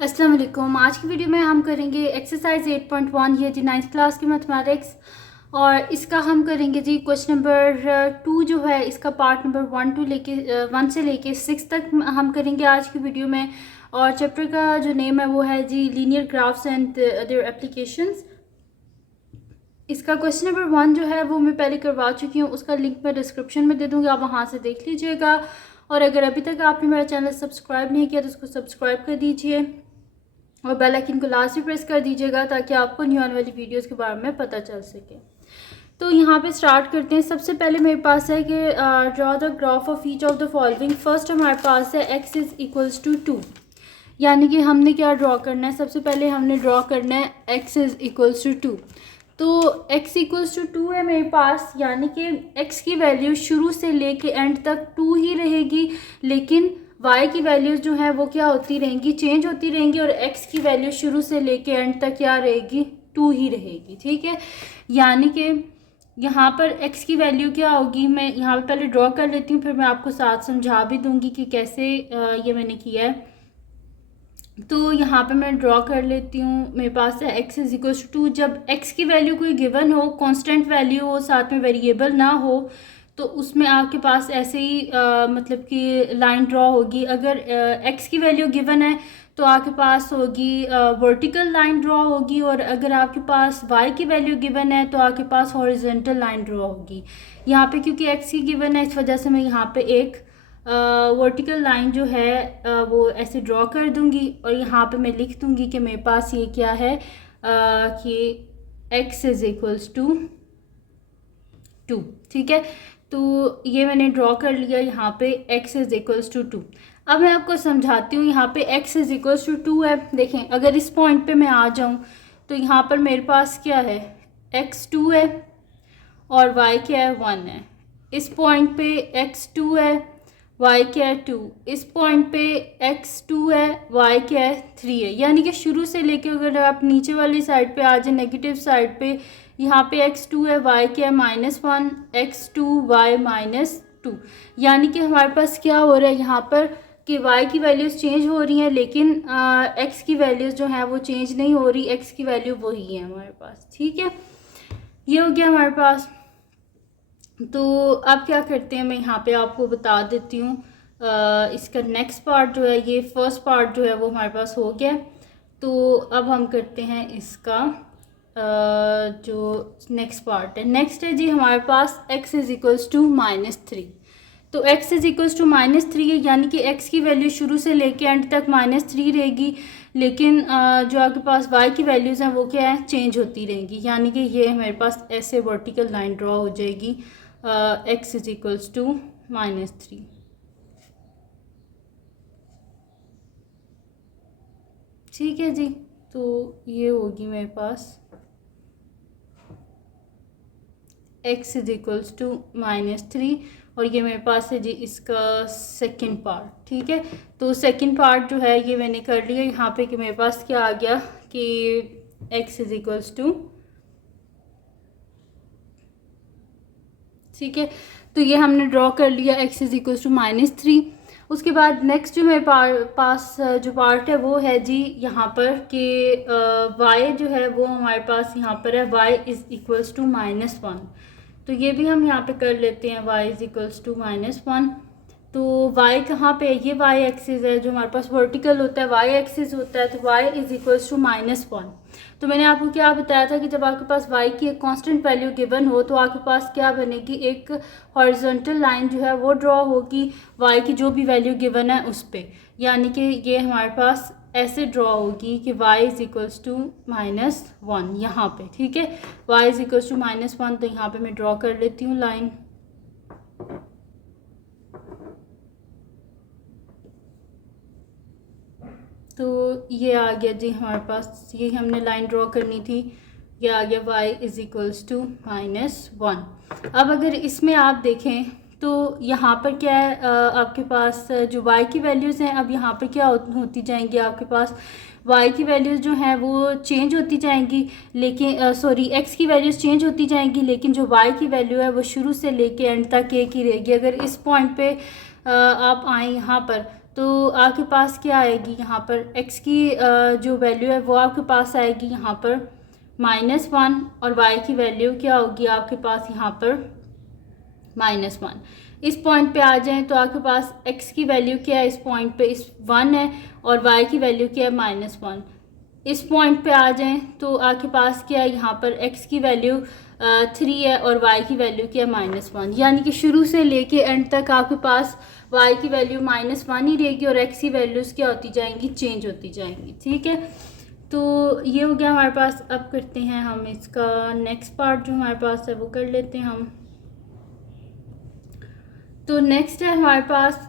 अस्सलाम वालेकुम। आज की वीडियो में हम करेंगे एक्सरसाइज 8.1 ये जी 9th क्लास की मैथमेटिक्स और इसका हम करेंगे जी क्वेश्चन नंबर 2 जो है इसका पार्ट नंबर 1 से लेके 6 तक हम करेंगे आज की वीडियो में। और चैप्टर का जो नेम है वो है जी linear graphs and their applications. इसका क्वेश्चन नंबर 1 जो है वो मैं पहले करवा चुकी हूँ, उसका लिंक मैं डिस्क्रिप्शन में दे दूँगी, आप वहाँ से देख लीजिएगा। और अगर अभी तक आपने मेरा चैनल सब्सक्राइब नहीं किया तो उसको सब्सक्राइब कर दीजिए और बेल आइकन को लास्ट में प्रेस कर दीजिएगा ताकि आपको न्यू आने वाली वीडियोस के बारे में पता चल सके। तो यहाँ पे स्टार्ट करते हैं। सबसे पहले मेरे पास है कि draw the graph of each of the following. First हमारे पास है x इज़ इक्वल्स टू 2, यानी कि हमने क्या ड्रॉ करना है, सबसे पहले हमने ड्रॉ करना है x इज़ इक्वल्स टू 2। तो x इक्वल्स टू 2 है मेरे पास, यानी कि x की वैल्यू शुरू से लेके एंड तक 2 ही रहेगी, लेकिन y की वैल्यूज़ जो है वो क्या होती रहेंगी, चेंज होती रहेंगी। और x की वैल्यू शुरू से लेके एंड तक क्या रहेगी, 2 ही रहेगी। ठीक है, यानी कि यहाँ पर x की वैल्यू क्या होगी, मैं यहाँ पे पहले ड्रॉ कर लेती हूँ, फिर मैं आपको साथ समझा भी दूँगी कि कैसे ये मैंने किया है। तो यहाँ पे मैं ड्रॉ कर लेती हूँ। मेरे पास है x इज इक्वल टू 2। जब x की वैल्यू कोई गिवन हो, कांस्टेंट वैल्यू हो, साथ में वेरिएबल ना हो, तो उसमें आपके पास ऐसे ही मतलब कि लाइन ड्रॉ होगी। अगर x की वैल्यू गिवन है तो आपके पास होगी वर्टिकल लाइन ड्रॉ होगी, और अगर आपके पास y की वैल्यू गिवन है तो आपके पास हॉरिजॉन्टल लाइन ड्रॉ होगी। यहाँ पे क्योंकि x की गिवन है इस वजह से मैं यहाँ पे एक वर्टिकल लाइन जो है वो ऐसे ड्रॉ कर दूंगी और यहाँ पे मैं लिख दूंगी कि मेरे पास ये क्या है कि x इज़ इक्वल्स टू 2। ठीक है, तो ये मैंने ड्रॉ कर लिया यहाँ पे x इज़ इक्वल्स टू 2। अब मैं आपको समझाती हूँ। यहाँ पे x इज़ इक्वल्स टू 2 है। देखें, अगर इस पॉइंट पे मैं आ जाऊँ तो यहाँ पर मेरे पास क्या है, x 2 है और y क्या है, 1 है। इस पॉइंट पे x 2 है, y क्या है, 2। इस पॉइंट पे x 2 है, y क्या है, 3 है। यानी कि शुरू से लेके अगर आप नीचे वाली साइड पे आ जाए, नेगेटिव साइड पे, यहाँ पे x 2 है, y क्या है, -1, x 2 y -2। यानी कि हमारे पास क्या हो रहा है यहाँ पर कि y की वैल्यूज़ चेंज हो रही हैं, लेकिन x की वैल्यूज़ जो है वो चेंज नहीं हो रही, x की वैल्यू वही है हमारे पास। ठीक है, ये हो गया हमारे पास। तो अब क्या करते हैं, मैं यहाँ पे आपको बता देती हूँ। इसका नेक्स्ट पार्ट जो है, ये फर्स्ट पार्ट जो है वो हमारे पास हो गया। तो अब हम करते हैं इसका जो नेक्स्ट पार्ट है। नेक्स्ट है जी हमारे पास x इज़ इक्वल्स टू -3। तो x इज़ इक्वल्स टू -3 है, यानी कि x की वैल्यू शुरू से लेके एंड तक -3 रहेगी, लेकिन जो आपके पास y की वैल्यूज़ हैं वो क्या है, चेंज होती रहेंगी। यानी कि ये हमारे पास ऐसे वर्टिकल लाइन ड्रॉ हो जाएगी x इज़ इक्वल्स टू -3। ठीक है जी, तो ये होगी मेरे पास x इज इक्वल्स टू -3 और ये मेरे पास है जी इसका सेकंड पार्ट। ठीक है, तो सेकंड पार्ट जो है ये मैंने कर लिया यहाँ पे कि मेरे पास क्या आ गया कि x इज इक्वल्स टू, ठीक है, तो ये हमने ड्रॉ कर लिया x इज इक्वल्स टू -3। उसके बाद नेक्स्ट जो मेरे पास जो पार्ट है वो है जी यहाँ पर कि y जो है वो हमारे पास यहाँ पर है y इज़ इक्वल्स टू -1। तो ये भी हम यहाँ पे कर लेते हैं, y इज़ इक्वल्स टू -1। तो y कहाँ पे है, ये y एक्सिस है जो हमारे पास वर्टिकल होता है, y एक्सिस होता है, तो y इज़ इक्वल्स टू -1। तो मैंने आपको क्या बताया था कि जब आपके पास y की एक कांस्टेंट वैल्यू गिवन हो तो आपके पास क्या बनेगी, एक हॉरिजॉन्टल लाइन जो है वो ड्रॉ होगी y की जो भी वैल्यू गिवन है उस पर। यानी कि ये हमारे पास ऐसे ड्रॉ होगी कि y इज़ इक्वल्स टू -1 यहाँ पे। ठीक है, y इज़ इक्वल्स टू -1, तो यहाँ पे मैं ड्रॉ कर लेती हूँ लाइन। तो ये आ गया जी हमारे पास, ये हमने लाइन ड्रॉ करनी थी, ये आ गया y इज़ इक्वल्स टू -1। अब अगर इसमें आप देखें तो यहाँ पर क्या है, आपके पास जो y की वैल्यूज़ हैं अब यहाँ पर क्या होती जाएंगी, आपके पास y की वैल्यूज़ जो हैं वो चेंज होती जाएंगी, लेकिन सॉरी x की वैल्यूज़ चेंज होती जाएंगी, लेकिन जो y की वैल्यू है वो शुरू से लेके एंड तक एक ही रहेगी। अगर इस पॉइंट पे आप आएँ यहाँ पर तो आपके पास क्या आएगी यहाँ पर x की जो वैल्यू है वो आपके पास आएगी यहाँ पर -1 और y की वैल्यू क्या होगी आपके पास यहाँ पर -1। इस पॉइंट पे आ जाएं तो आपके पास x की वैल्यू क्या है इस पॉइंट पे, इस 1 है, और y की वैल्यू क्या है -1। इस पॉइंट पे आ जाएं तो आपके पास क्या है यहाँ पर x की वैल्यू 3 है और y की वैल्यू क्या है -1। यानी कि शुरू से लेके एंड तक आपके पास y की वैल्यू -1 ही रहेगी और x की वैल्यूज़ क्या होती जाएंगी, चेंज होती जाएंगी। ठीक है, तो ये हो गया हमारे पास। अब करते हैं हम इसका नेक्स्ट पार्ट जो हमारे पास है वो कर लेते हैं हम। तो नेक्स्ट है हमारे पास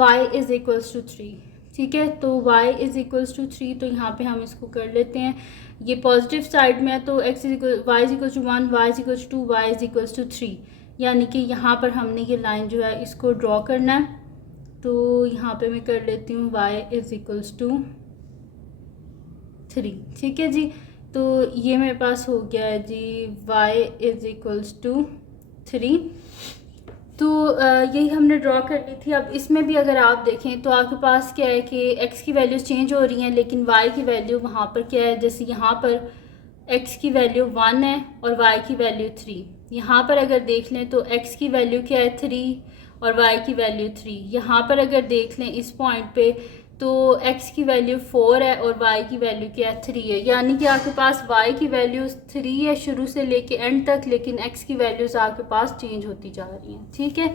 y इज़ इक्वल्स टू 3। ठीक है, तो y इज़ इक्वल्स टू 3, तो यहाँ पे हम इसको कर लेते हैं। ये पॉजिटिव साइड में है तो x y is equals to 1, y is equals to 2, y is equals to 3, यानी कि यहाँ पर हमने ये लाइन जो है इसको ड्रॉ करना है। तो यहाँ पे मैं कर लेती हूँ y इज़ इक्वल्स टू 3। ठीक है जी, तो ये मेरे पास हो गया है जी y इज़ इक्वल्स टू 3। तो यही हमने ड्रॉ करनी थी। अब इसमें भी अगर आप देखें तो आपके पास क्या है कि x की वैल्यूज चेंज हो रही हैं लेकिन y की वैल्यू वहाँ पर क्या है, जैसे यहाँ पर x की वैल्यू 1 है और y की वैल्यू 3। यहाँ पर अगर देख लें तो x की वैल्यू क्या है 3 और y की वैल्यू 3। यहाँ पर अगर देख लें इस पॉइंट पे तो x की वैल्यू 4 है और y की वैल्यू क्या है 3 है, यानी कि आपके पास y की वैल्यू 3 है शुरू से लेके एंड तक, लेकिन x की वैल्यूज़ आपके पास चेंज होती जा रही हैं। ठीक है,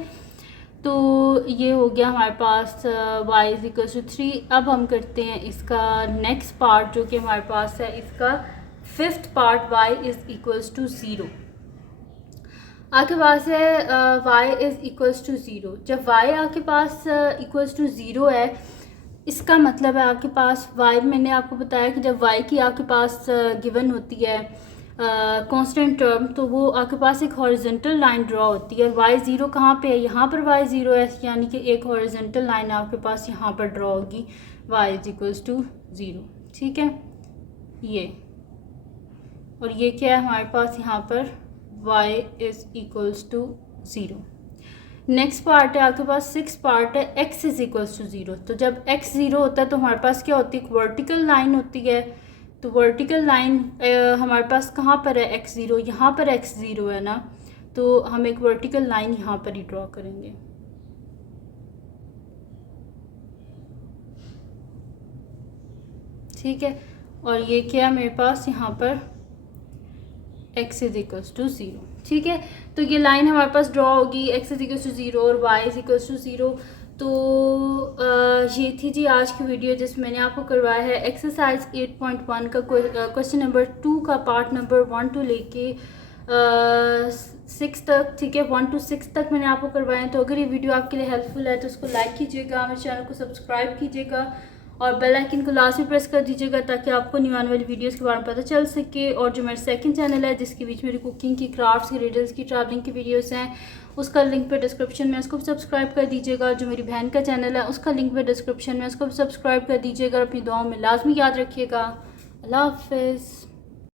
तो ये हो गया हमारे पास y इज़ इक्वल टू 3। अब हम करते हैं इसका नेक्स्ट पार्ट जो कि हमारे पास है इसका 5th part, y is equals to 0। आपके पास है y इज़ इक्वल्स टू 0। जब y आपके पास इक्वल्स टू 0 है, इसका मतलब है आपके पास y, मैंने आपको बताया कि जब y की आपके पास गिवन होती है कांस्टेंट टर्म तो वो आपके पास एक हॉरिजॉन्टल लाइन ड्रॉ होती है। y 0 कहाँ पे है, यहाँ पर y 0 है, यानी कि एक हॉरिजॉन्टल लाइन आपके पास यहाँ पर ड्रॉ होगी y इज़ इक्वल्स टू 0। ठीक है, ये और ये क्या है हमारे पास यहाँ पर y is equals to 0। Next part है आपके पास 6 पार्ट है x इज़ इक्वल्स टू 0। तो जब x 0 होता है तो हमारे पास क्या होती है, एक वर्टिकल लाइन होती है। तो वर्टिकल लाइन हमारे पास कहाँ पर है, x 0, यहाँ पर x 0 है ना, तो हम एक वर्टिकल लाइन यहाँ पर ही ड्रॉ करेंगे। ठीक है, और ये क्या है मेरे पास यहाँ पर x इज़ इक्वल्स टू 0। ठीक है, तो ये लाइन हमारे पास ड्रॉ होगी x इज़ इक्वल्स टू 0 और y इज़ इक्वल्स टू 0। तो ये थी जी आज की वीडियो जिसमें मैंने आपको करवाया है एक्सरसाइज 8.1 का क्वेश्चन नंबर 2 का पार्ट नंबर 1 टू लेके 6 तक। ठीक है, 1 to 6 तक मैंने आपको करवाया है। तो अगर ये वीडियो आपके लिए हेल्पफुल है तो उसको लाइक कीजिएगा, मेरे चैनल को सब्सक्राइब कीजिएगा और बेल आइकन को लास्ट में प्रेस कर दीजिएगा ताकि आपको न्यू आने वाली वीडियोस के बारे में पता चल सके। और जो मेरा सेकंड चैनल है जिसके बीच मेरी कुकिंग की, क्राफ्ट्स की, रिडल्स की, ट्रैवलिंग की वीडियोस हैं, उसका लिंक पे डिस्क्रिप्शन में, उसको भी सब्सक्राइब कर दीजिएगा। जो मेरी बहन का चैनल है उसका लिंक पे डिस्क्रिप्शन में, उसको भी सब्सक्राइब कर दीजिएगा। अपनी दुआओं में लाजमी याद रखिएगा। अल्लाह हाफिज़।